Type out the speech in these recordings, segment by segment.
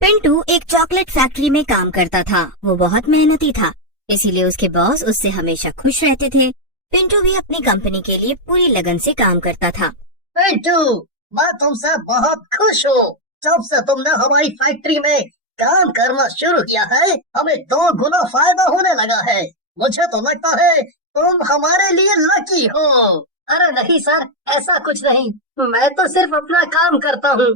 पिंटू एक chocolate factory में काम करता था। वो बहुत मेहनती था, इसीलिए उसके बॉस उससे हमेशा खुश रहते थे। पिंटू भी अपनी कंपनी के लिए पूरी लगन से काम करता था। पिंटू, मैं तुमसे बहुत खुश हूँ। जब से तुमने हमारी फैक्ट्री में काम करना शुरू किया है, हमें 2 गुना फायदा होने लगा है। मुझे तो लगता है तुम हमारे लिए लकी हो। अरे नहीं सर, ऐसा कुछ नहीं। मैं तो सिर्फ अपना काम करता हूँ।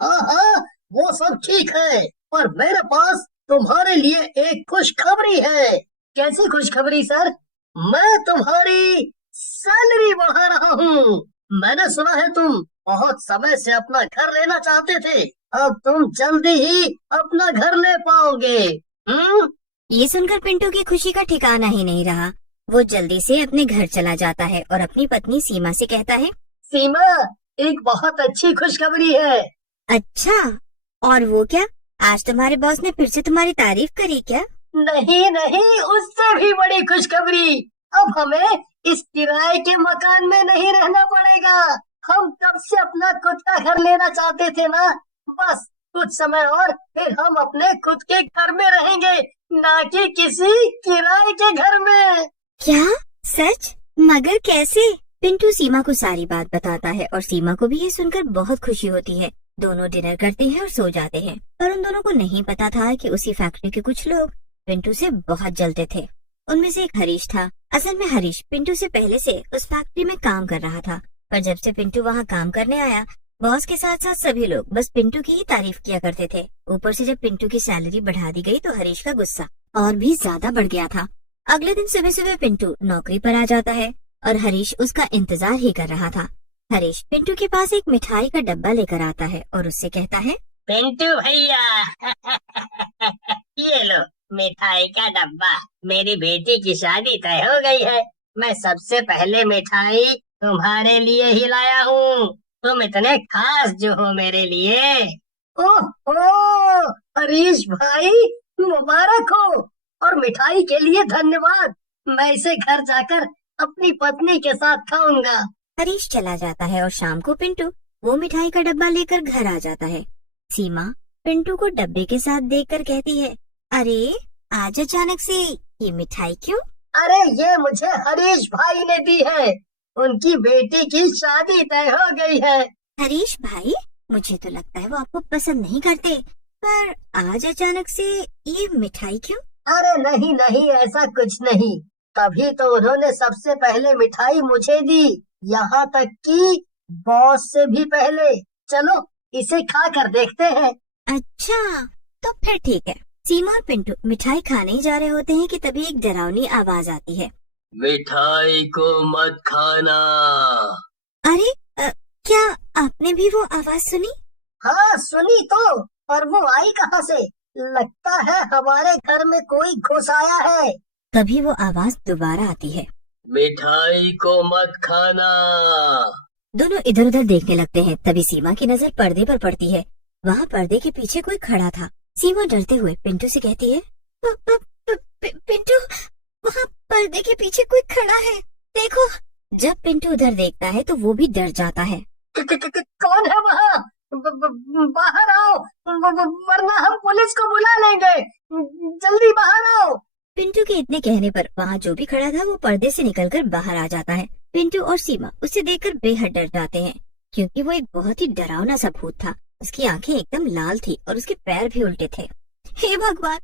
हाँ हाँ, वो सब ठीक है, पर मेरे पास तुम्हारे लिए एक खुशखबरी है। कैसी खुशखबरी सर? मैं तुम्हारी सैलरी बढ़ा रहा हूँ। मैंने सुना है तुम बहुत समय से अपना घर लेना चाहते थे। अब तुम जल्दी ही अपना घर ले पाओगे। हम्म। ये सुनकर पिंटू की खुशी का ठिकाना ही नहीं रहा। वो जल्दी से अपने घर चला जाता है और अपनी पत्नी सीमा से कहता है, सीमा, एक बहुत अच्छी खुशखबरी है। अच्छा, और वो क्या? आज तुम्हारे बॉस ने फिर से तुम्हारी तारीफ करी क्या? नहीं नहीं, उससे भी बड़ी खुशखबरी। अब हमें इस किराए के मकान में नहीं रहना पड़ेगा। हम तब से अपना खुद का घर लेना चाहते थे ना। बस कुछ समय और फिर हम अपने खुद के घर में रहेंगे, ना कि किसी किराए के घर में। क्या? सच? मगर कैसे? पिंटू सीमा को सारी बात बताता है और सीमा को भी ये सुनकर बहुत खुशी होती है। दोनों डिनर करते हैं और सो जाते हैं, पर उन दोनों को नहीं पता था कि उसी फैक्ट्री के कुछ लोग पिंटू से बहुत जलते थे। उनमें से एक हरीश था। असल में हरीश पिंटू से पहले से उस फैक्ट्री में काम कर रहा था, पर जब से पिंटू वहाँ काम करने आया, बॉस के साथ साथ सभी लोग बस पिंटू की ही तारीफ किया करते थे। ऊपर से जब पिंटू की सैलरी बढ़ा दी गई तो हरीश का गुस्सा और भी ज्यादा बढ़ गया था। अगले दिन सुबह सुबह पिंटू नौकरी पर आ जाता है और हरीश उसका इंतजार ही कर रहा था। हरीश पिंटू के पास एक मिठाई का डब्बा लेकर आता है और उससे कहता है, पिंटू भैया, ये लो मिठाई का डब्बा। मेरी बेटी की शादी तय हो गई है। मैं सबसे पहले मिठाई तुम्हारे लिए ही लाया हूँ। तुम इतने खास जो हो मेरे लिए। ओह हरीश भाई, मुबारक हो। और मिठाई के लिए धन्यवाद। मैं इसे घर जाकर अपनी पत्नी के साथ खाऊंगा। हरीश चला जाता है और शाम को पिंटू वो मिठाई का डब्बा लेकर घर आ जाता है। सीमा पिंटू को डब्बे के साथ देखकर कहती है, अरे आज अचानक से ये मिठाई क्यों? अरे ये मुझे हरीश भाई ने दी है। उनकी बेटी की शादी तय हो गई है। हरीश भाई? मुझे तो लगता है वो आपको पसंद नहीं करते, पर आज अचानक से ये मिठाई क्यों? अरे नहीं नहीं, ऐसा कुछ नहीं। तभी तो उन्होंने सबसे पहले मिठाई मुझे दी, यहाँ तक कि बॉस से भी पहले। चलो इसे खा कर देखते हैं। अच्छा, तो फिर ठीक है। सीमा और पिंटू मिठाई खाने ही जा रहे होते हैं कि तभी एक डरावनी आवाज आती है, मिठाई को मत खाना। अरे क्या आपने भी वो आवाज सुनी? हाँ सुनी तो, पर वो आई कहाँ से? लगता है हमारे घर में कोई घुस आया है। तभी वो आवाज दोबारा आती है, मिठाई को मत खाना। दोनों इधर उधर देखने लगते हैं। तभी सीमा की नजर पर्दे पर पड़ती है। वहाँ पर्दे के पीछे कोई खड़ा था। सीमा डरते हुए पिंटू से कहती है, पिंटू, वहाँ पर्दे के पीछे कोई खड़ा है, देखो। जब पिंटू उधर देखता है तो वो भी डर जाता है। कौन है वहाँ? बाहर आओ, वरना हम पुलिस को बुला लेंगे। जल्दी बाहर आओ। पिंटू के इतने कहने पर वहाँ जो भी खड़ा था वो पर्दे से निकलकर बाहर आ जाता है। पिंटू और सीमा उसे देखकर बेहद डर जाते हैं, क्योंकि वो एक बहुत ही डरावना सा भूत था। उसकी आंखें एकदम लाल थी और उसके पैर भी उल्टे थे। हे भगवान,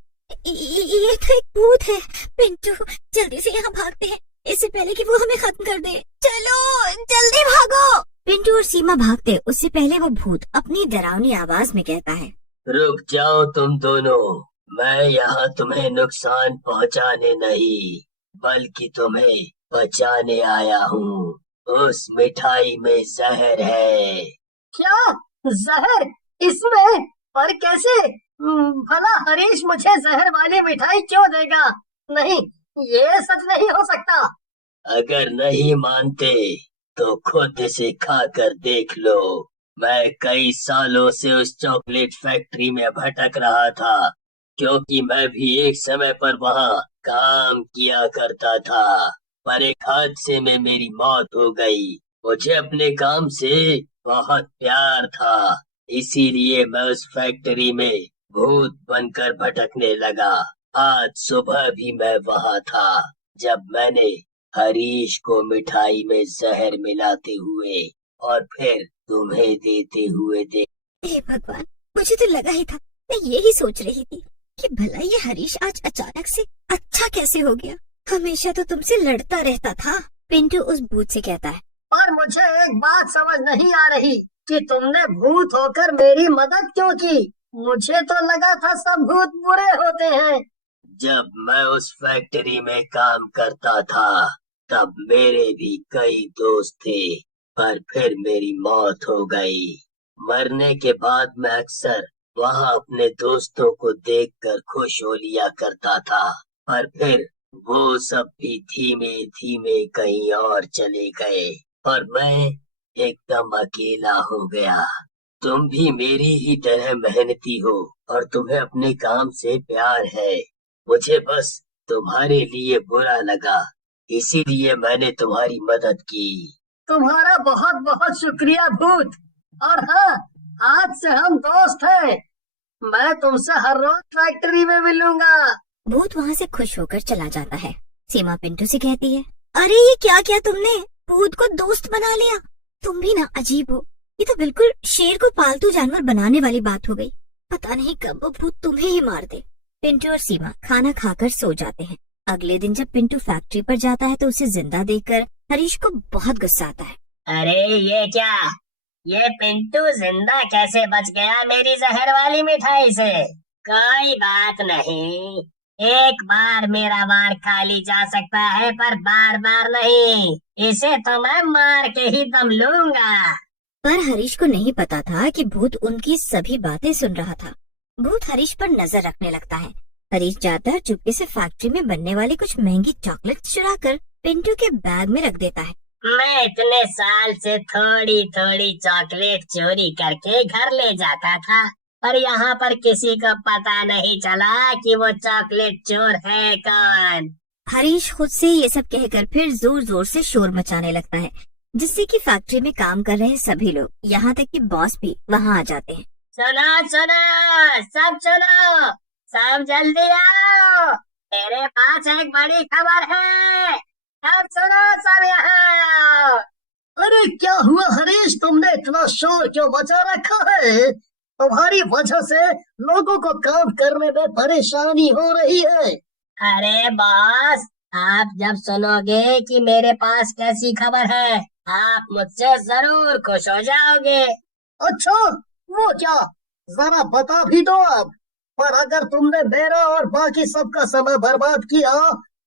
ये तो एक भूत है। पिंटू, जल्दी से यहाँ भागते हैं, इससे पहले कि वो हमें खत्म कर दे। चलो जल्दी भागो। पिंटू और सीमा भागते, उससे पहले वो भूत अपनी डरावनी आवाज में कहता है, रुक जाओ तुम दोनों। मैं यहाँ तुम्हें नुकसान पहुँचाने नहीं, बल्कि तुम्हें बचाने आया हूँ। उस मिठाई में जहर है। क्या जहर इसमें? पर कैसे? भला हरीश मुझे जहर वाली मिठाई क्यों देगा? नहीं, ये सच नहीं हो सकता। अगर नहीं मानते तो खुद इसे खाकर देख लो। मैं कई सालों से उस चॉकलेट फैक्ट्री में भटक रहा था, क्योंकि मैं भी एक समय पर वहाँ काम किया करता था। पर एक हादसे में मेरी मौत हो गई। मुझे अपने काम से बहुत प्यार था, इसीलिए मैं उस फैक्ट्री में भूत बनकर भटकने लगा। आज सुबह भी मैं वहाँ था जब मैंने हरीश को मिठाई में जहर मिलाते हुए और फिर तुम्हें देते हुए हे भगवान, मुझे तो लगा ही था। मैं यही सोच रही थी कि भला ये हरीश आज अचानक से अच्छा कैसे हो गया। हमेशा तो तुमसे लड़ता रहता था। पिंटू उस भूत से कहता है, पर मुझे एक बात समझ नहीं आ रही कि तुमने भूत होकर मेरी मदद क्यों की। मुझे तो लगा था सब भूत बुरे होते हैं। जब मैं उस फैक्ट्री में काम करता था तब मेरे भी कई दोस्त थे, पर फिर मेरी मौत हो गई। मरने के बाद मैं अक्सर वहाँ अपने दोस्तों को देखकर खुश हो लिया करता था, पर फिर वो सब भी धीमे धीमे कहीं और चले गए और मैं एकदम अकेला हो गया। तुम भी मेरी ही तरह मेहनती हो और तुम्हें अपने काम से प्यार है। मुझे बस तुम्हारे लिए बुरा लगा, इसीलिए मैंने तुम्हारी मदद की। तुम्हारा बहुत बहुत शुक्रिया भूत। और हाँ, आज से हम दोस्त हैं। मैं तुमसे हर रोज फैक्ट्री में मिलूंगा। भूत वहाँ से खुश होकर चला जाता है। सीमा पिंटू से कहती है, अरे ये क्या किया तुमने? भूत को दोस्त बना लिया। तुम भी ना अजीब हो। ये तो बिल्कुल शेर को पालतू जानवर बनाने वाली बात हो गई। पता नहीं कब वो भूत तुम्हें ही मार दे। पिंटू और सीमा खाना खाकर सो जाते हैं। अगले दिन जब पिंटू फैक्ट्री पर जाता है तो उसे जिंदा देखकर हरीश को बहुत गुस्सा आता है। अरे ये क्या, ये पिंटू जिंदा कैसे बच गया मेरी जहर वाली मिठाई से? कोई बात नहीं, एक बार मेरा मार खा ली जा सकता है पर बार बार नहीं। इसे तो मैं मार के ही दम लूंगा। पर हरीश को नहीं पता था कि भूत उनकी सभी बातें सुन रहा था। भूत हरीश पर नजर रखने लगता है। हरीश जाता है, चुपके से फैक्ट्री में बनने वाली कुछ महंगी चॉकलेट चुराकर पिंटू के बैग में रख देता है। मैं इतने साल से थोड़ी थोड़ी चॉकलेट चोरी करके घर ले जाता था, पर यहाँ पर किसी को पता नहीं चला कि वो चॉकलेट चोर है कौन। हरीश खुद से ये सब कहकर फिर जोर जोर से शोर मचाने लगता है, जिससे कि फैक्ट्री में काम कर रहे सभी लोग, यहाँ तक कि बॉस भी वहाँ आ जाते हैं। सुनो सुनो, सब सुनो, सब जल्दी आओ, मेरे पास एक बड़ी खबर है। सब सुनो, सब यहाँ। अरे क्या हुआ हरीश, तुमने इतना शोर क्यों मचा रखा है? तुम्हारी वजह से लोगों को काम करने में परेशानी हो रही है। अरे बॉस, आप जब सुनोगे कि मेरे पास कैसी खबर है, आप मुझसे जरूर खुश हो जाओगे। अच्छा, वो क्या, जरा बता भी दो आप। पर अगर तुमने मेरा और बाकी सबका समय बर्बाद किया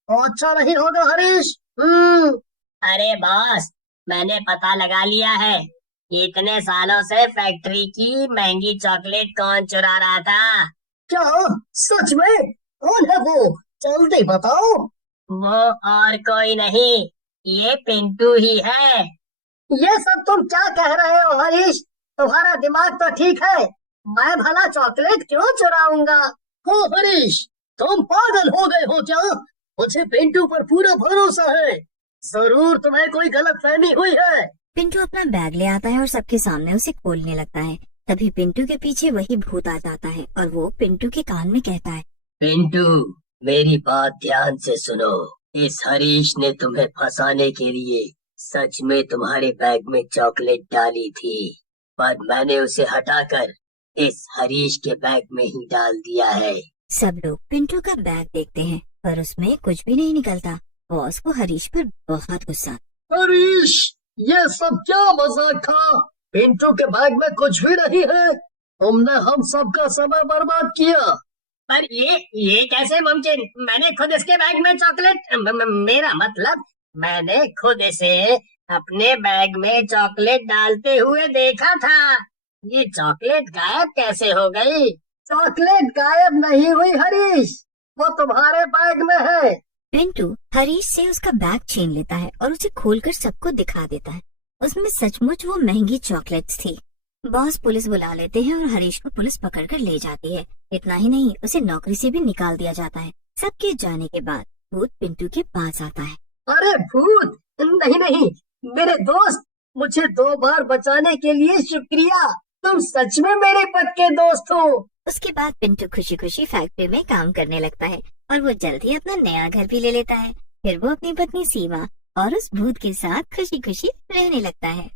तो अच्छा नहीं होगा हरीश। अरे बॉस, मैंने पता लगा लिया है, इतने सालों से फैक्ट्री की महंगी चॉकलेट कौन चुरा रहा था। क्या सच में? कौन है वो, जल्दी बताओ। वो और कोई नहीं, ये पिंटू ही है। ये सब तुम क्या कह रहे हो हरीश? तुम्हारा दिमाग तो ठीक है, मैं भला चॉकलेट क्यों चुराऊंगा? हो हरीश, तुम पागल हो गए हो क्या? मुझे पिंटू पर पूरा भरोसा है, जरूर तुम्हें कोई गलतफहमी हुई है। पिंटू अपना बैग ले आता है और सबके सामने उसे खोलने लगता है। तभी पिंटू के पीछे वही भूत आ जाता है और वो पिंटू के कान में कहता है, पिंटू, मेरी बात ध्यान से सुनो। इस हरीश ने तुम्हें फंसाने के लिए सच में तुम्हारे बैग में चॉकलेट डाली थी, पर मैंने उसे हटाकर इस हरीश के बैग में ही डाल दिया है। सब लोग पिंटू का बैग देखते हैं पर उसमें कुछ भी नहीं निकलता। बॉस को हरीश पर बहुत गुस्सा। हरीश, ये सब क्या मजाक था? पिंटू के बैग में कुछ भी नहीं है, तुमने हम सबका समय बर्बाद किया। पर ये कैसे मुमकिन? मैंने खुद इसके बैग में चॉकलेट, मेरा मतलब मैंने खुद इसे अपने बैग में चॉकलेट डालते हुए देखा था। ये चॉकलेट गायब कैसे हो गई? चॉकलेट गायब नहीं हुई हरीश, वो तुम्हारे बैग में है। पिंटू हरीश से उसका बैग छीन लेता है और उसे खोलकर सबको दिखा देता है। उसमें सचमुच वो महंगी चॉकलेट्स थी। बॉस पुलिस बुला लेते हैं और हरीश को पुलिस पकड़कर ले जाती है। इतना ही नहीं, उसे नौकरी से भी निकाल दिया जाता है। सबके जाने के बाद भूत पिंटू के पास आता है। अरे भूत, नहीं नहीं, मेरे दोस्त, मुझे 2 बार बचाने के लिए शुक्रिया। तुम सच में मेरे पक्के दोस्त हो। उसके बाद पिंटू खुशी खुशी फैक्ट्री में काम करने लगता है और वो जल्द ही अपना नया घर भी ले लेता है। फिर वो अपनी पत्नी सीमा और उस भूत के साथ खुशी खुशी रहने लगता है।